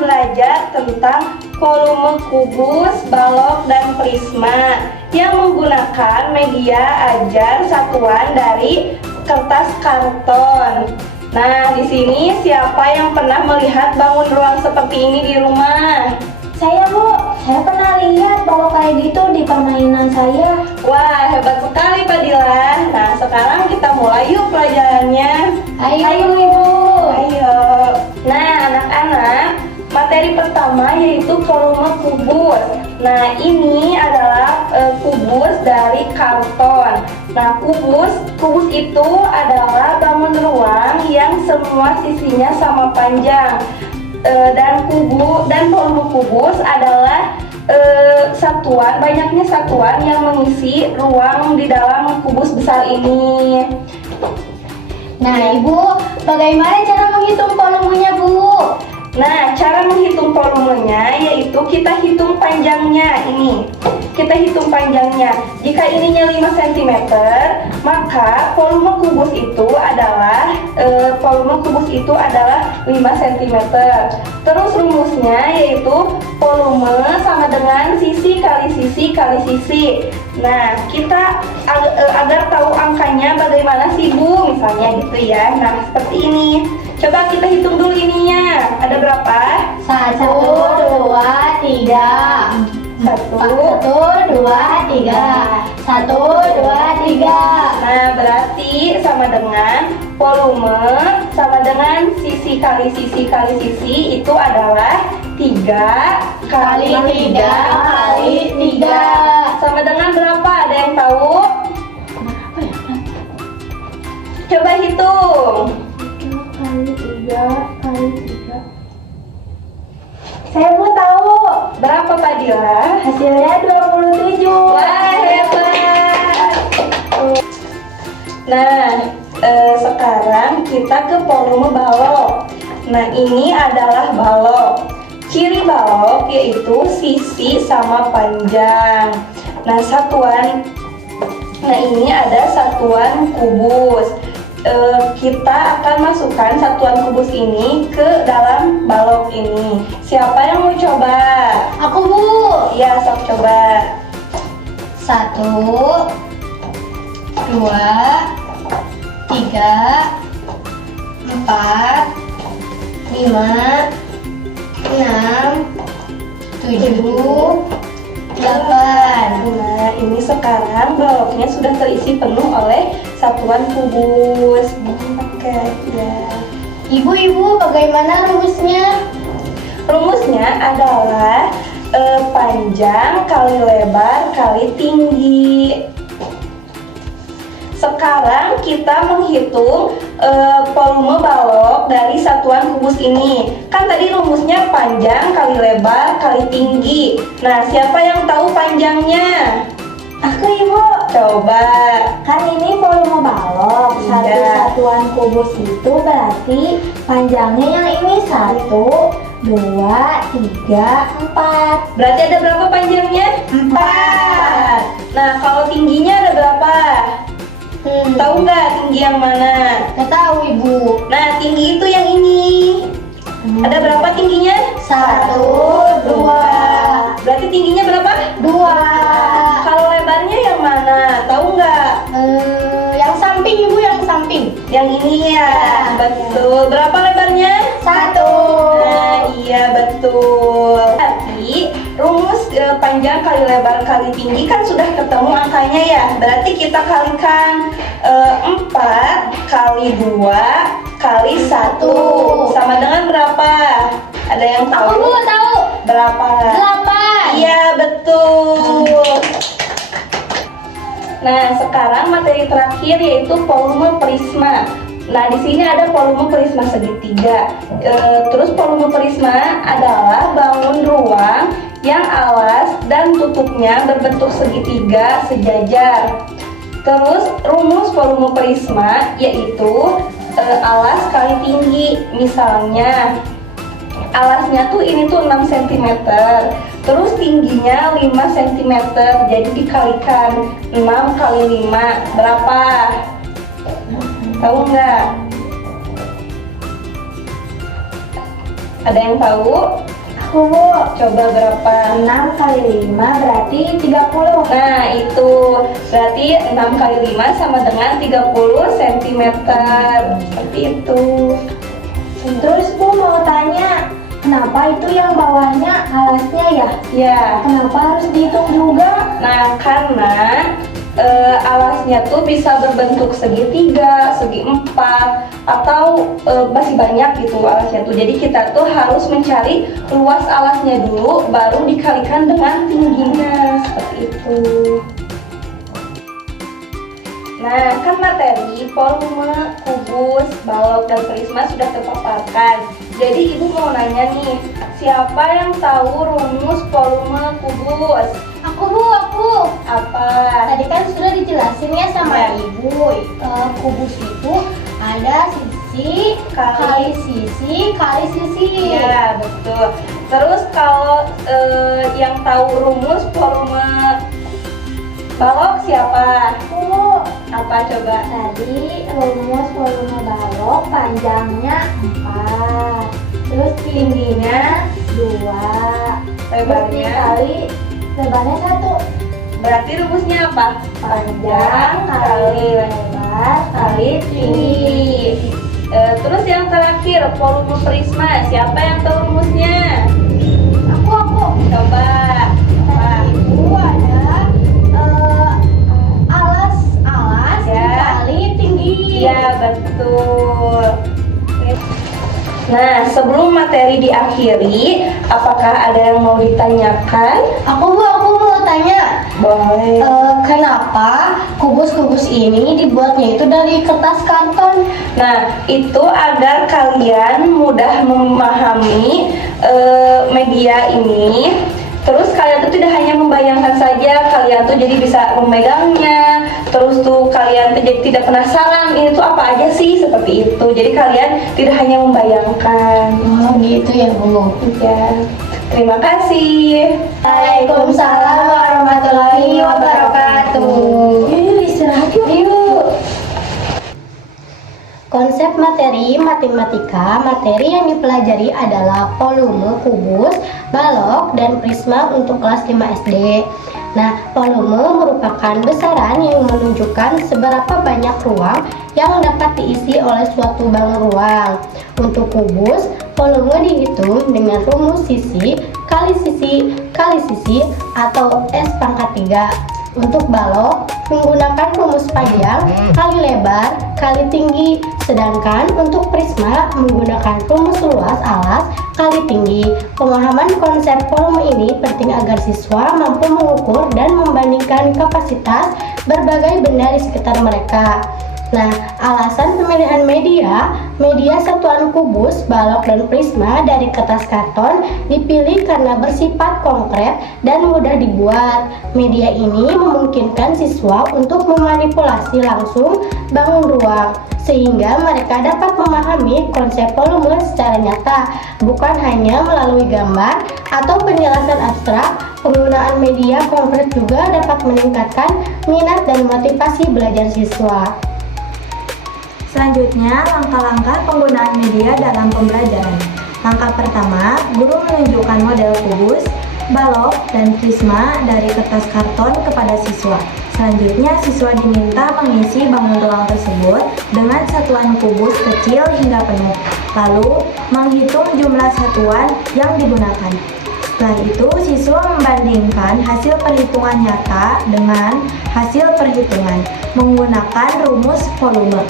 belajar tentang volume kubus, balok, dan prisma yang menggunakan media ajar satuan dari kertas karton. Nah, di sini siapa yang pernah melihat bangun ruang seperti ini di rumah? Saya, Bu. Saya pernah lihat balok kayak gitu di permainan saya. Wah, hebat sekali Pak Dilan. Nah, sekarang kita mulai yuk pelajarannya. Ayo, Ibu. Ayo. Nah, anak-anak, materi pertama yaitu volume kubus. Nah, ini adalah kubus dari karton. Nah, kubus itu adalah bangun ruang yang semua sisinya sama panjang. Dan volume kubus adalah banyaknya satuan yang mengisi ruang di dalam kubus besar ini. Nah, Ibu, bagaimana cara menghitung volumenya, Bu? Nah, cara menghitung volumenya yaitu kita hitung panjangnya ini. Kita hitung panjangnya. Jika ininya 5 cm, maka volume kubus itu adalah 5 cm. Terus rumusnya yaitu volume sama dengan sisi kali sisi kali sisi. Nah, kita agar tahu angkanya bagaimana sih, Bu? Misalnya gitu ya. Nah, seperti ini. Coba kita hitung dulu ininya. Ada berapa? 1, 2, 3. 1, 2, 3. 1, 2, 3. Nah, berarti sama dengan volume sama dengan sisi kali sisi kali sisi itu adalah 3 kali 3 kali 3. Sama dengan berapa? Ada yang tahu? Coba hitung. 3 kali 3. Saya mau tahu. Berapa Pak Dila? Hasilnya 27. Wah, hebat. Nah, sekarang kita ke volume balok. Nah, ini adalah balok. Ciri balok yaitu sisi sama panjang. Nah, ini ada satuan kubus. Kita akan masukkan satuan kubus ini ke dalam balok ini. Siapa yang mau coba? Aku, Bu. Ya, sok coba. 1, 2, 3, 4, 5, 6, 7, 8. Nah, ini sekarang baloknya sudah terisi penuh oleh satuan kubus. Oke, ya. Ibu, bagaimana rumusnya? Rumusnya adalah panjang kali lebar kali tinggi. Sekarang kita menghitung volume balok dari satuan kubus ini. Kan tadi rumusnya panjang kali lebar kali tinggi. Nah, siapa yang tahu panjangnya? Aku, Ibu. Coba. Kan ini volume balok. Satu Iya. satuan kubus itu berarti panjangnya yang ini 1, 2, 3, 4. Berarti ada berapa panjangnya? 4. Nah, kalau tingginya ada berapa? Tahu nggak tinggi yang mana? Nggak tahu, Ibu. Nah, tinggi itu yang ini. Ada berapa tingginya? 1, 2. Berarti tingginya berapa? 2. Kalau lebarnya yang mana? Tahu nggak? Yang samping, Ibu, yang samping. Yang ini ya. Ya. Betul. Berapa lebarnya? 1. Nah, iya betul. Berarti rumus panjang kali lebar kali tinggi kan sudah ketemu angkanya ya. Berarti kita kalikan 4 kali 2 kali 1 sama dengan berapa? Ada yang tahu? Aku, Bu, tahu. Berapa? 8. Iya betul. Nah, sekarang materi terakhir yaitu volume prisma. Nah, di sini ada volume prisma segitiga. Terus volume prisma adalah bangun ruang yang alas dan tutupnya berbentuk segitiga sejajar. Terus rumus volume prisma yaitu alas kali tinggi. Misalnya alasnya tuh ini tuh 6 cm, terus tingginya 5 cm, jadi dikalikan 6 kali 5 berapa? Tahu nggak? Ada yang tahu? Aku Bu. Coba berapa? 6 kali 5 berarti 30. Nah, itu berarti 6 kali 5 sama dengan 30 cm. Seperti itu. Terus Bu mau tanya, kenapa itu yang bawahnya alasnya ya? Ya, Kenapa harus dihitung juga? nah karena alasnya tuh bisa berbentuk segitiga, segi empat, atau masih banyak gitu alasnya tuh. Jadi kita tuh harus mencari luas alasnya dulu, baru dikalikan dengan tingginya, seperti itu. Nah, kan materi volume, kubus, balok, dan prisma sudah terpaparkan. Jadi ibu mau nanya nih, siapa yang tahu rumus volume kubus? Aku Bu, aku. Apa? Tadi kan sudah dijelasin ya sama Ya. Ibu. Kubus itu ada sisi kali sisi kali sisi. Iya, betul. Terus kalau yang tahu rumus volume balok siapa? Bu, Apa coba? tadi rumus volume balok panjangnya 4, terus tingginya 2, Lebarnya? kali lebarnya 1. Berarti rumusnya apa? Panjang kali lebar kali tinggi. Terus yang terakhir, volume prisma. Siapa yang tahu rumusnya? Aku. Coba. Apa? Tadi itu ada alas Ya. dikali tinggi. Iya, betul. Nah, sebelum materi diakhiri, apakah ada yang mau ditanyakan? Aku mau tanya. Boleh. Kenapa kubus-kubus ini dibuatnya itu dari kertas karton? Nah, itu agar kalian mudah memahami media ini. Terus kalian tuh tidak hanya membayangkan saja, kalian tuh jadi bisa memegangnya. Terus tuh kalian tuh jadi tidak penasaran ini tuh apa aja sih, seperti itu. Jadi kalian tidak hanya membayangkan. Oh gitu ya Bu. Ya, terima kasih. Waalaikumsalam warahmatullahi wabarakatuh. Yuk istirahat yuk. Konsep materi matematika, materi yang dipelajari adalah volume, kubus, balok, dan prisma untuk kelas 5 SD. Nah, volume merupakan besaran yang menunjukkan seberapa banyak ruang yang dapat diisi oleh suatu bangun ruang. Untuk kubus, volume dihitung dengan rumus sisi kali sisi kali sisi atau S pangkat 3. Untuk balok, menggunakan rumus panjang kali lebar kali tinggi, sedangkan untuk prisma menggunakan rumus luas alas kali tinggi. Pemahaman konsep volume ini penting agar siswa mampu mengukur dan membandingkan kapasitas berbagai benda di sekitar mereka. Nah, alasan pemilihan media satuan kubus, balok, dan prisma dari kertas karton dipilih karena bersifat konkret dan mudah dibuat. Media ini memungkinkan siswa untuk memanipulasi langsung bangun ruang, sehingga mereka dapat memahami konsep volume secara nyata, bukan hanya melalui gambar atau penjelasan abstrak. Penggunaan media konkret juga dapat meningkatkan minat dan motivasi belajar siswa. Selanjutnya, langkah-langkah penggunaan media dalam pembelajaran. Langkah pertama, guru menunjukkan model kubus, balok, dan prisma dari kertas karton kepada siswa. Selanjutnya, siswa diminta mengisi bangun ruang tersebut dengan satuan kubus kecil hingga penuh, lalu menghitung jumlah satuan yang digunakan. Setelah itu, siswa membandingkan hasil perhitungan nyata dengan hasil perhitungan menggunakan rumus volume.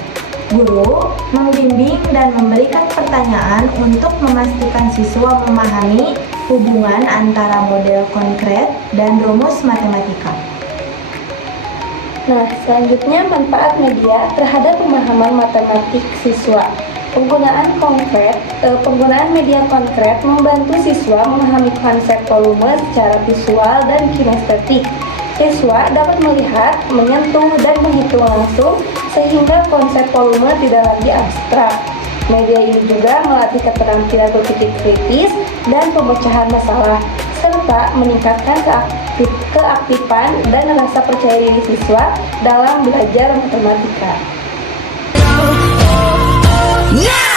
Guru membimbing dan memberikan pertanyaan untuk memastikan siswa memahami hubungan antara model konkret dan rumus matematika. Nah, selanjutnya manfaat media terhadap pemahaman matematik siswa. Penggunaan media konkret membantu siswa memahami konsep volume secara visual dan kinestetik. Siswa dapat melihat, menyentuh, dan menghitung langsung sehingga konsep volume tidak lagi abstrak. Media ini juga melatih keterampilan berpikir kritis dan pemecahan masalah, serta meningkatkan keaktifan dan rasa percaya diri siswa dalam belajar matematika. Yeah!